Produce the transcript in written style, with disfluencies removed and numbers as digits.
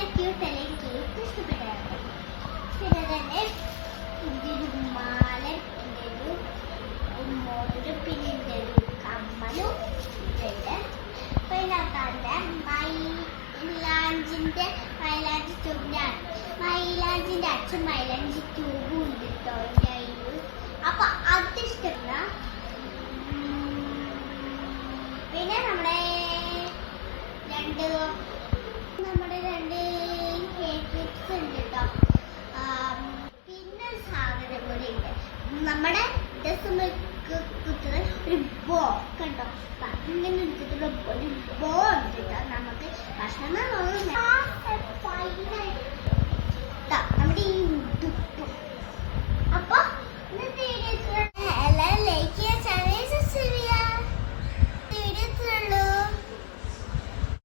നല്ല ക്യൂട്ടല്ലേ? കേക്ക് ഇഷ്ടപ്പെട്ടായിരുന്നു. പിന്നെ തന്നെ ഇതൊരു മാല, ഒരു മോതിരം, പിന്നെ എൻ്റെ ഒരു കമ്മലും ഇതുണ്ട്. പിന്നെ തന്നെ മൈലാഞ്ചിൻ്റെ മൈലാഞ്ചി ട്യൂബിനാണ്. മൈലാഞ്ചിൻ്റെ അച്ഛൻ മൈലാഞ്ചി ട്യൂബും ഉണ്ട് കേട്ടോ എൻ്റെ കയ്യിൽ. അപ്പൊ അതിഷ്ടമല്ല. പിന്നെ നമ്മുടെ രണ്ട് കേക്ക് ഉണ്ട് കേട്ടോ. പിന്നെ ഒരു സാധനം കൂടി ഉണ്ട്. നമ്മുടെ